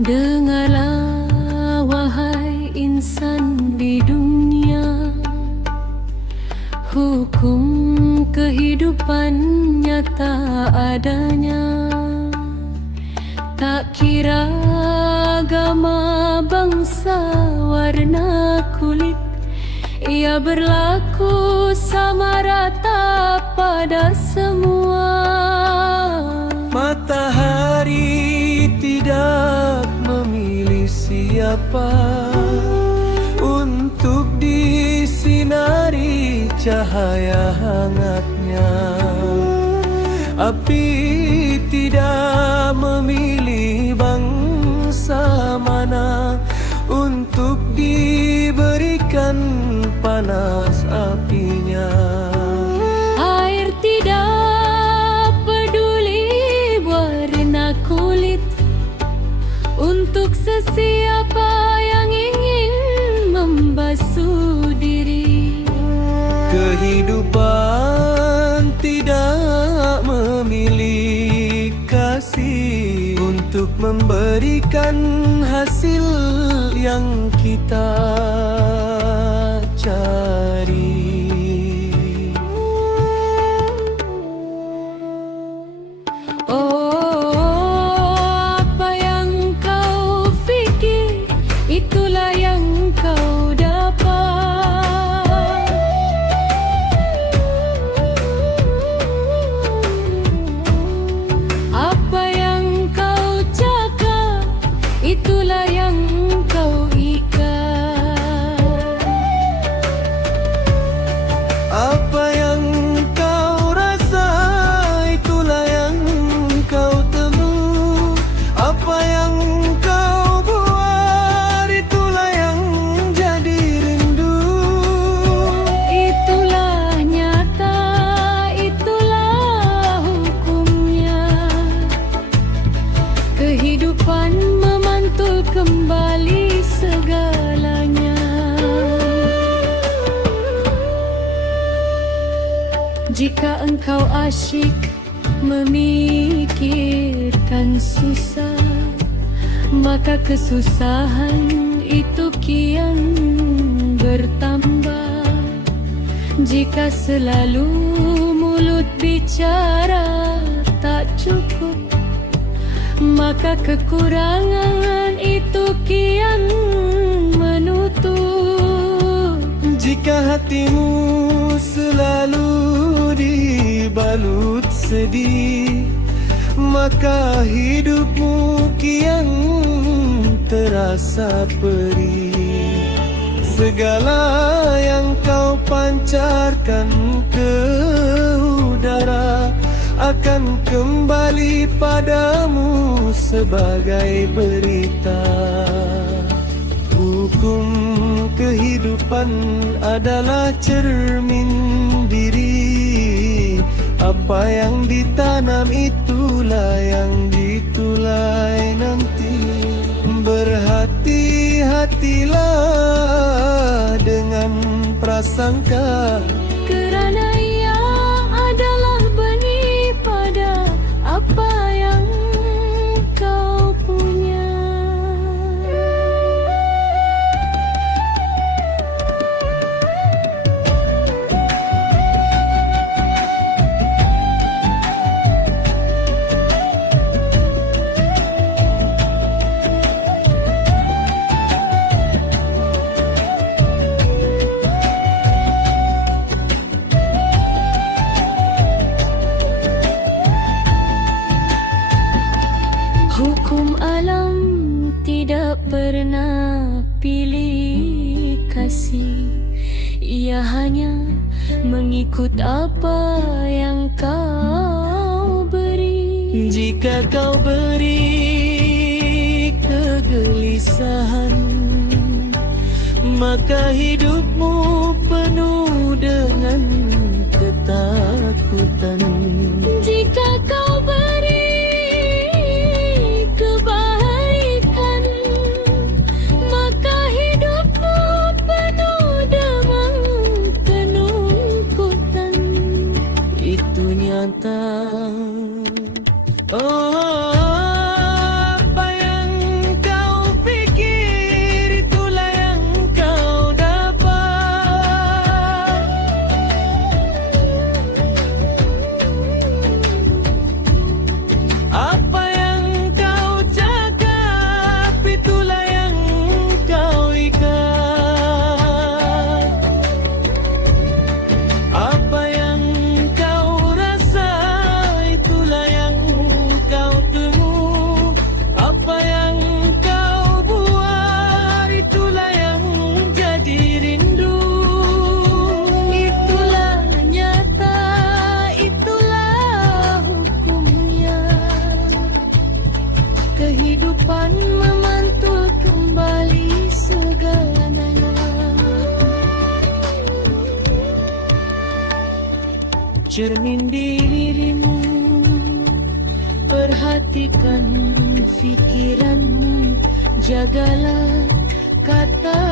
Dengarlah wahai insan di dunia, hukum kehidupan nyata adanya. Tak kira agama, bangsa, warna kulit, ia berlaku sama rata pada semua. Matahari tidak memilih siapa untuk disinari cahaya hangatnya. Api tidak memilih bangsa mana untuk diberikan panas apinya. Air tidak peduli warna kulit, untuk sesiapa yang ingin membasuh diri. Kehidupan tidak memilih kasih untuk memberikan hasil yang kita cari. Oh, apa yang kau fikir, itulah yang kau dapat. Apa yang kau cakap, itulah yang kau ikat. Apa yang kau rasa, itulah yang kau temu. Apa yang kau buat, itulah yang jadi rindu. Itulah nyata, itulah hukumnya. Kehidupan memantul kembali segalanya. Jika engkau asyik memikirkan susah, maka kesusahan itu kian bertambah. Jika selalu mulut bicara tak cukup, maka kekurangan itu kian menutup. Jika hatimu selalu dibalut sedih, maka hidupmu kian terasa perih. Segala yang kau pancarkan ke udara akan kembali padamu sebagai berita. Hukum kehidupan adalah cermin diri. Apa yang ditanam itulah yang ditulai nanti. Berhati-hatilah dengan prasangka, Kerana ia adalah benih pada apa yang kau punya. Hukum alam tidak pernah pilih kasih. Ia hanya mengikut apa yang kau beri. jika kau beri kegelisahan, maka hidupmu penuh dengan ketakutan. Jika kau beri kebaikan, maka hidupmu penuh dengan penumpukan. Itu nyata. Oh, apa yang kau kehidupan memantul kembali segalanya. Cermin dirimu, perhatikan fikiranmu, jagalah kata